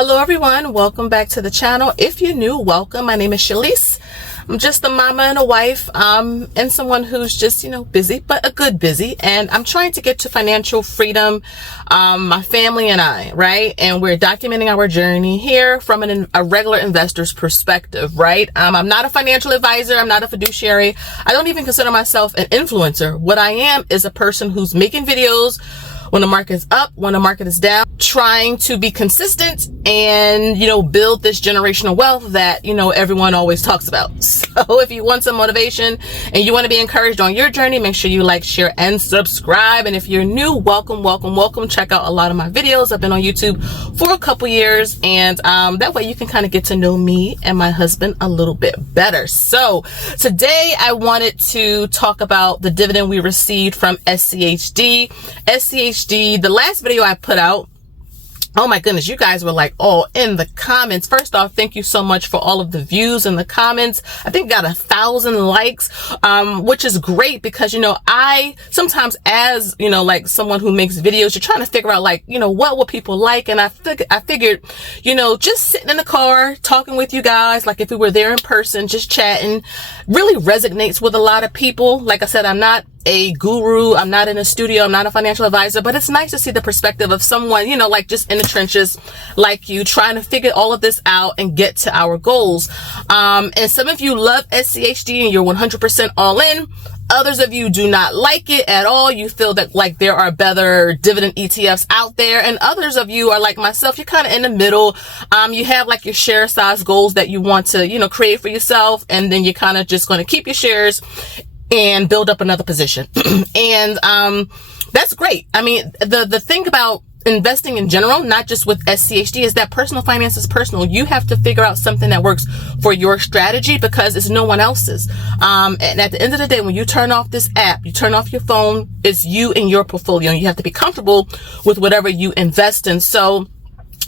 Hello everyone, welcome back to the channel. If you're new, welcome. My name is Shalise. I'm just a mama and a wife, and someone who's just, busy, but a good busy. And I'm trying to get to financial freedom, my family and I, right? And we're documenting our journey here from a regular investor's perspective, right? I'm not a financial advisor. I'm not a fiduciary. I don't even consider myself an influencer. What I am is a person who's making videos when the market is up, when the market is down, trying to be consistent and, build this generational wealth that, everyone always talks about. So if you want some motivation and you want to be encouraged on your journey, make sure you like, share, and subscribe. And if you're new, welcome, welcome, welcome. Check out a lot of my videos. I've been on YouTube for a couple years, and that way you can kind of get to know me and my husband a little bit better. So today I wanted to talk about the dividend we received from SCHD. SCHD, the last video I put out, oh my goodness, you guys were like all in the comments. First off, thank you so much for all of the views in the comments. I think got 1,000 likes, which is great because, I sometimes as, like someone who makes videos, you're trying to figure out like, what will people like? And I figured, just sitting in the car, talking with you guys, like if we were there in person, just chatting, really resonates with a lot of people. Like I said, I'm not a guru, I'm not in a studio, I'm not a financial advisor, but it's nice to see the perspective of someone, like just in the trenches like you, trying to figure all of this out and get to our goals. And some of you love SCHD and you're 100% all in. Others of you do not like it at all. You feel that like there are better dividend ETFs out there. And others of you are like myself. You're kind of in the middle. You have like your share size goals that you want to, create for yourself. And then you're kind of just going to keep your shares and build up another position. And that's great. I mean, the thing about investing in general, not just with SCHD, is that personal finance is personal. You have to figure out something that works for your strategy because it's no one else's. And at the end of the day, when you turn off this app, you turn off your phone, it's you and your portfolio. And you have to be comfortable with whatever you invest in. So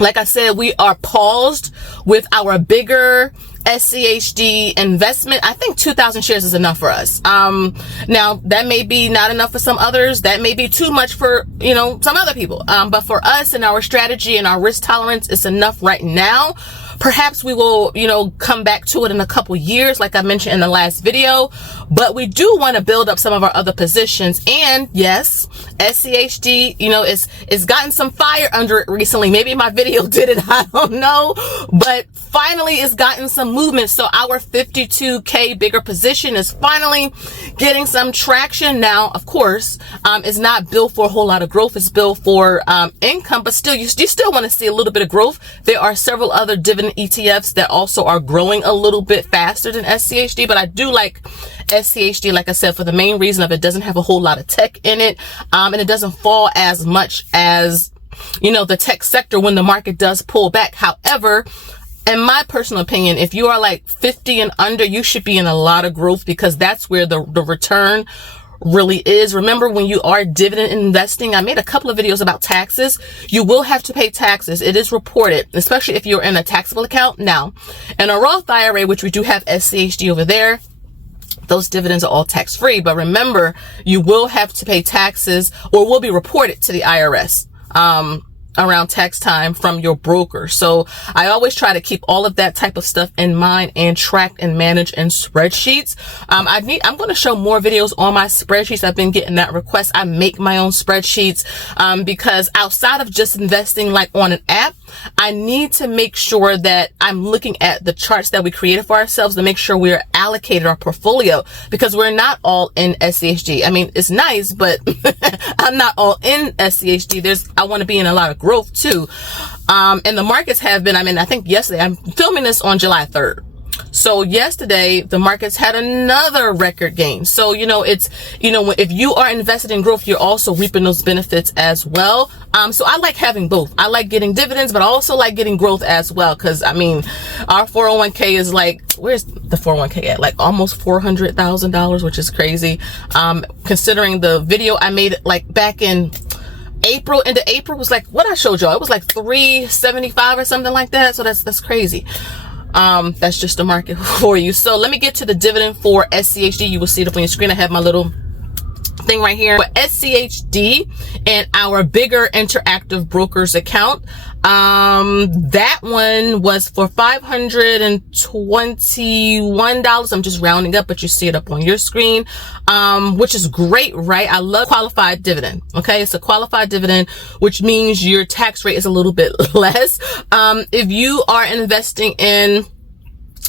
like I said, we are paused with our bigger SCHD investment. I think 2,000 shares is enough for us. Now that may be not enough for some others. That may be too much for, some other people. But for us and our strategy and our risk tolerance, it's enough right now. Perhaps we will, come back to it in a couple years, like I mentioned in the last video, but we do want to build up some of our other positions. And yes, SCHD, it's gotten some fire under it recently. Maybe my video did it. I don't know, but finally it's gotten some movement. So our 52K bigger position is finally getting some traction. Now, of course, it's not built for a whole lot of growth. It's built for income, but still, you still want to see a little bit of growth. There are several other dividend ETFs that also are growing a little bit faster than SCHD, but I do like SCHD, like I said, for the main reason of it doesn't have a whole lot of tech in it, and it doesn't fall as much as, the tech sector when the market does pull back. However, in my personal opinion, if you are like 50 and under, you should be in a lot of growth because that's where the return really is. Remember, when you are dividend investing, I made a couple of videos about taxes. You will have to pay taxes. It is reported, especially if you're in a taxable account. Now, in a Roth IRA, which we do have SCHD over there, those dividends are all tax-free. But remember, you will have to pay taxes or will be reported to the IRS around tax time from your broker. So I always try to keep all of that type of stuff in mind and track and manage in spreadsheets. I'm going to show more videos on my spreadsheets. I've been getting that request. I make my own spreadsheets, because outside of just investing like on an app, I need to make sure that I'm looking at the charts that we created for ourselves to make sure we're allocated our portfolio, because we're not all in SCHD. I mean, it's nice, but I'm not all in SCHD. I want to be in a lot of growth too. And the markets have been, I think yesterday, I'm filming this on July 3rd. So yesterday, the markets had another record gain. So, it's, if you are invested in growth, you're also reaping those benefits as well. So I like having both. I like getting dividends, but I also like getting growth as well. Cause our 401k is like, where's the 401k at? Like almost $400,000, which is crazy. Considering the video I made like back in into April was like what I showed y'all. It was like 375 or something like that. So that's crazy. That's just the market for you. So let me get to the dividend for SCHD. You will see it up on your screen. I have my little thing right here for SCHD and our bigger interactive brokers account. That one was for $521. I'm just rounding up, but you see it up on your screen, which is great, right? I love qualified dividend. Okay. It's a qualified dividend, which means your tax rate is a little bit less. If you are investing in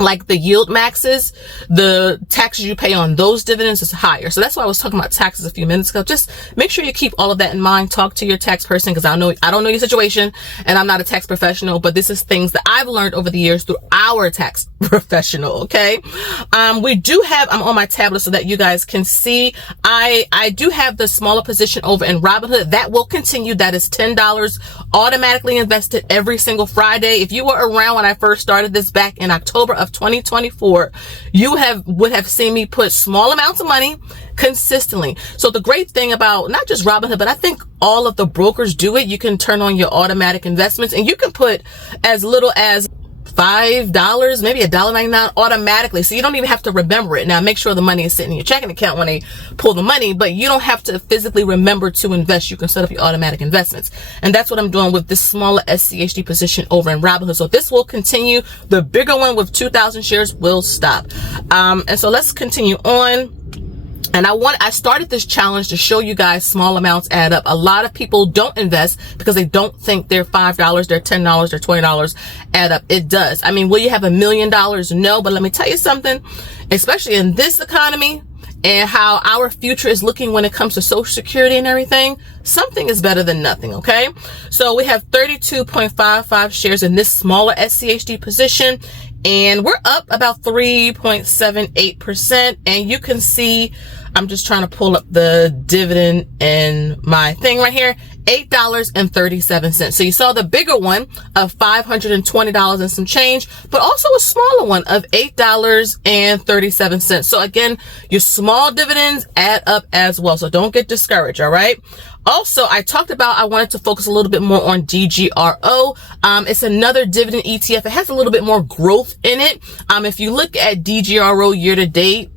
like the yield maxes, the taxes you pay on those dividends is higher. So that's why I was talking about taxes a few minutes ago. Just make sure you keep all of that in mind. Talk to your tax person, because I don't know your situation and I'm not a tax professional, but this is things that I've learned over the years through our tax professional. Okay. We do have, I'm on my tablet so that you guys can see, I do have the smaller position over in Robinhood that will continue. That is $10 automatically invested every single Friday. If you were around when I first started this back in October of 2024, you would have seen me put small amounts of money consistently. So the great thing about not just Robinhood, but I think all of the brokers do it. You can turn on your automatic investments and you can put as little as $5, maybe $1.99 automatically. So you don't even have to remember it. Now make sure the money is sitting in your checking account when they pull the money, but you don't have to physically remember to invest. You can set up your automatic investments. And that's what I'm doing with this smaller SCHD position over in Robinhood. So this will continue. The bigger one with 2,000 shares will stop. And so let's continue on. And I started this challenge to show you guys small amounts add up. A lot of people don't invest because they don't think their $5, their $10, their $20 add up. It does. I mean, will you have $1 million? No, but let me tell you something, especially in this economy and how our future is looking when it comes to Social Security and everything, something is better than nothing. Okay. So we have 32.55 shares in this smaller SCHD position. And we're up about 3.78%. And you can see, I'm just trying to pull up the dividend in my thing right here, $8.37. So you saw the bigger one of $520 and some change, but also a smaller one of $8.37. So again, your small dividends add up as well. So don't get discouraged. All right. Also, I talked about, I wanted to focus a little bit more on DGRO. It's another dividend ETF. It has a little bit more growth in it. If you look at DGRO year to date,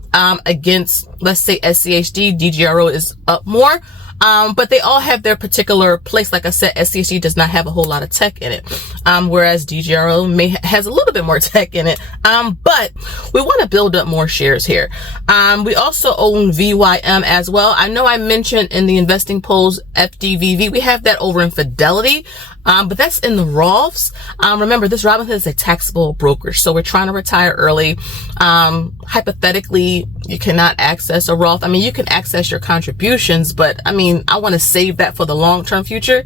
against, let's say, SCHD, DGRO is up more. But they all have their particular place. Like I said, SCHD does not have a whole lot of tech in it. Whereas DGRO has a little bit more tech in it. But we want to build up more shares here. We also own VYM as well. I know I mentioned in the investing polls, FDVV, we have that over in Fidelity. But that's in the Roths. Remember, this Robinhood is a taxable brokerage. So we're trying to retire early. Hypothetically, you cannot access a Roth. I mean, you can access your contributions, but I mean, I want to save that for the long-term future.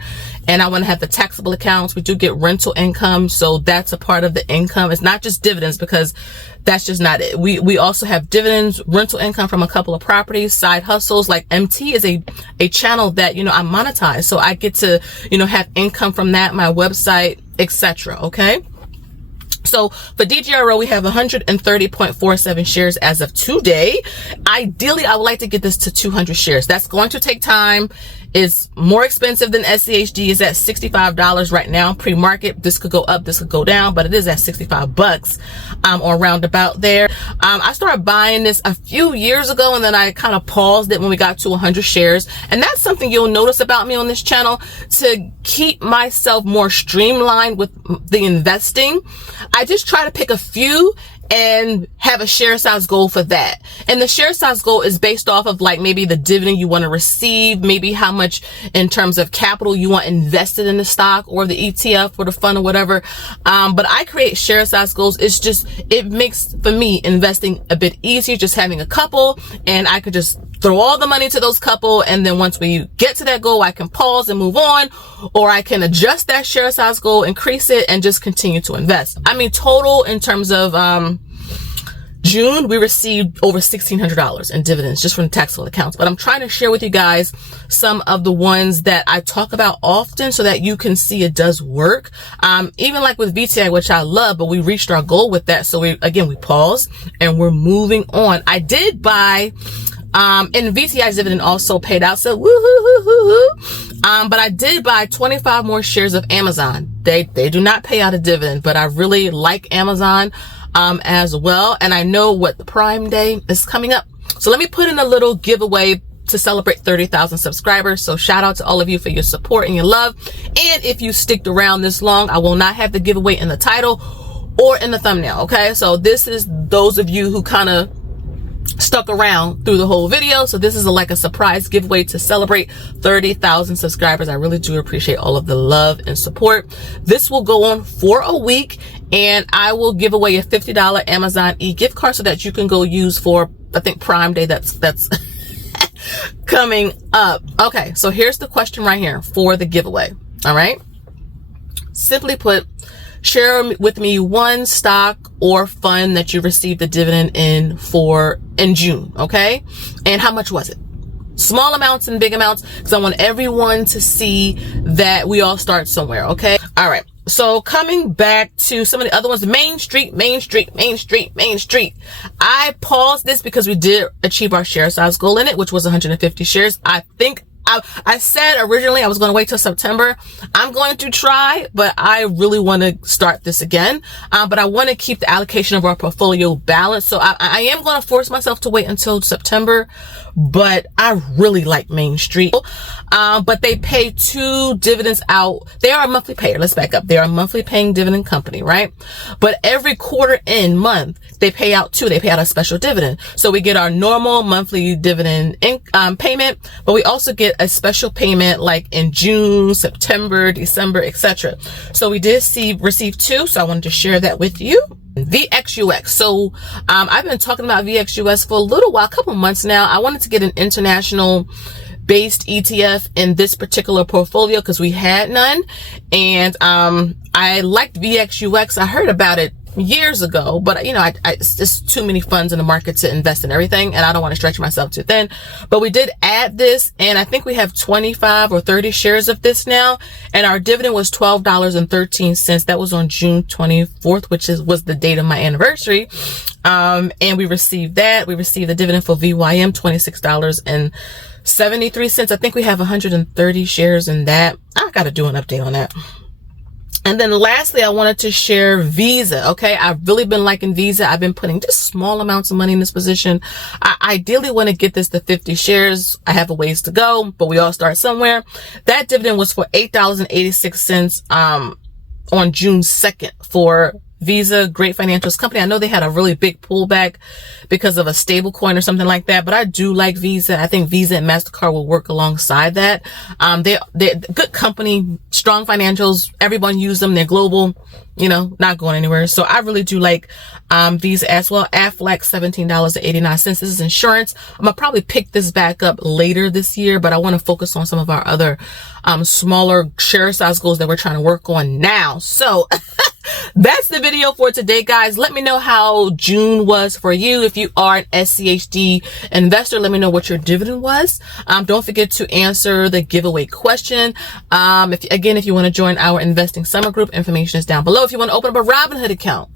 And I want to have the taxable accounts. We do get rental income. So that's a part of the income. It's not just dividends, because that's just not it. We also have dividends, rental income from a couple of properties, side hustles. Like MT is a channel that, you know, I monetize. So I get to, you know, have income from that, my website, etc. Okay. So for DGRO, we have 130.47 shares as of today. Ideally, I would like to get this to 200 shares. That's going to take time. It's more expensive than SCHD. Is at $65 right now, pre-market. This could go up, this could go down, but it is at $65 or roundabout there. I started buying this a few years ago, and then I kind of paused it when we got to 100 shares. And that's something you'll notice about me on this channel, to keep myself more streamlined with the investing. I just try to pick a few and have a share size goal for that. And the share size goal is based off of like maybe the dividend you want to receive, maybe how much in terms of capital you want invested in the stock or the ETF or the fund or whatever. But I create share size goals. It makes for me investing a bit easier, just having a couple, and I could just throw all the money to those couple. And then once we get to that goal, I can pause and move on, or I can adjust that share size goal, increase it, and just continue to invest. I mean, total in terms of, June, we received over $1,600 in dividends just from the taxable accounts. But I'm trying to share with you guys some of the ones that I talk about often so that you can see it does work. Even like with VTI, which I love, but we reached our goal with that. So we paused and we're moving on. I did buy, and VTI's dividend also paid out. So woo-hoo-hoo-hoo-hoo. But I did buy 25 more shares of Amazon. They do not pay out a dividend, but I really like Amazon as well. And I know what the Prime Day is coming up. So let me put in a little giveaway to celebrate 30,000 subscribers. So shout out to all of you for your support and your love. And if you sticked around this long, I will not have the giveaway in the title or in the thumbnail. Okay, so this is those of you who kind of stuck around through the whole video. So this is like a surprise giveaway to celebrate 30,000 subscribers. I really do appreciate all of the love and support. This will go on for a week, and I will give away a $50 Amazon e-gift card so that you can go use for, I think, Prime Day. That's coming up. Okay, so here's the question right here for the giveaway. All right, simply put, share with me one stock or fund that you received a dividend in June, okay? And how much was it? Small amounts and big amounts, because I want everyone to see that we all start somewhere, okay? All right. So coming back to some of the other ones, Main Street. I paused this because we did achieve our share size goal in it, which was 150 shares. I think I said originally I was going to wait till September. I'm going to try, but I really want to start this again. But I want to keep the allocation of our portfolio balanced. So I am going to force myself to wait until September, but I really like Main Street. But they pay 2 dividends out. They are a monthly payer. Let's back up. They are a monthly paying dividend company, right? But every quarter end month, they pay out 2. They pay out a special dividend. So we get our normal monthly dividend payment, but we also get a special payment like in June, September, December, etc. So we did receive 2. So I wanted to share that with you. VXUX. So I've been talking about VXUS for a little while, a couple months now. I wanted to get an international based ETF in this particular portfolio because we had none. And I liked VXUX. I heard about it years ago, but you know, it's just too many funds in the market to invest in everything, and I don't want to stretch myself too thin. But we did add this, and I think we have 25 or 30 shares of this now, and our dividend was $12.13. That was on June 24th, which was the date of my anniversary. And we received that. We received the dividend for VYM, $26.73. I think we have 130 shares in that. I got to do an update on that. And then lastly, I wanted to share Visa. Okay. I've really been liking Visa. I've been putting just small amounts of money in this position. I ideally want to get this to 50 shares. I have a ways to go, but we all start somewhere. That dividend was for $8.86, on June 2nd for Visa, great financials company. I know they had a really big pullback because of a stable coin or something like that, but I do like Visa. I think Visa and MasterCard will work alongside that. They're good company, strong financials. Everyone uses them. They're global, you know, not going anywhere. So I really do like Visa as well. Aflac, $17.89. This is insurance. I'm gonna probably pick this back up later this year, but I want to focus on some of our other smaller share size goals that we're trying to work on now. So that's the video for today, guys. Let me know how June was for you. If you are an SCHD investor, let me know what your dividend was. Don't forget to answer the giveaway question. If you want to join our investing summer group, information is down below. If you want to open up a Robinhood account,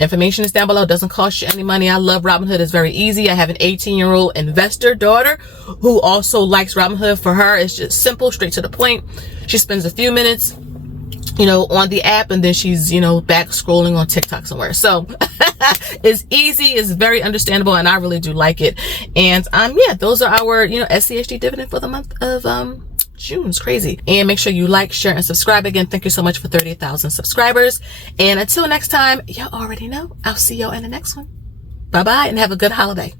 information is down below. It doesn't cost you any money. I love Robinhood. It's very easy. I have an 18-year-old investor daughter who also likes Robinhood. For her, it's just simple, straight to the point. She spends a few minutes, you know, on the app, and then she's, you know, back scrolling on TikTok somewhere. So it's easy, it's very understandable, and I really do like it. And yeah, those are our, you know, SCHD dividend for the month of June. It's crazy. And make sure you like, share, and subscribe. Again, thank you so much for 30,000 subscribers. And until next time, y'all already know, I'll see y'all in the next one. Bye bye, and have a good holiday.